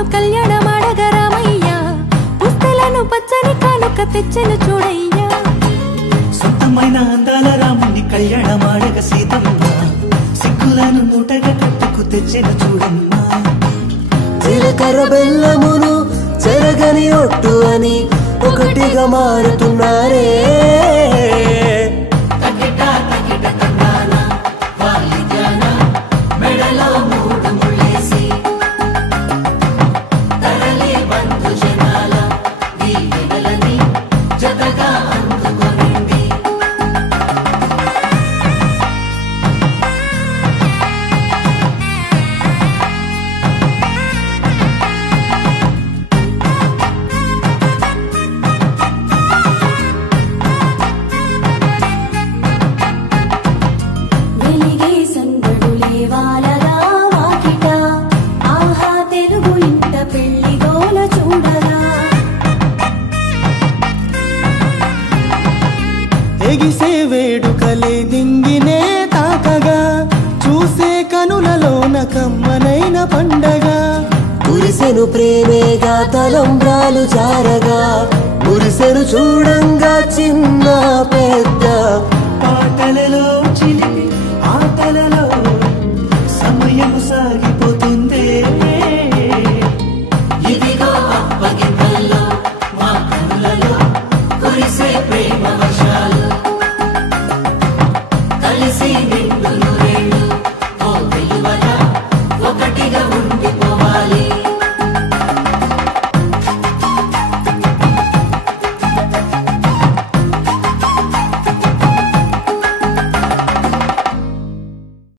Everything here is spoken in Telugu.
రాముడు కళ్యాణమాడగ రామయ్య పుస్తలను పచ్చని కానుక తెచ్చెను చూడయ్యా సొంతమైన అందాల రాముని కళ్యాణమాడగ సీతమ్మ సిగ్గులను మూటగా కట్టుకు తెచ్చెను చూడమ్మా జీలకర్ర బెల్లమును చెరగని ఒట్టు అని ఒకటిగా మారుతున్నారే ఎగిసే వేడుకలే నింగినే తాకగా చూసే కనులలోన కమ్మనైన పండగ కురిసెను ప్రేమేగా తలంబ్రాలు జారగా మురిసెను చూడంగా చిన్న పెద్ద పాటలలో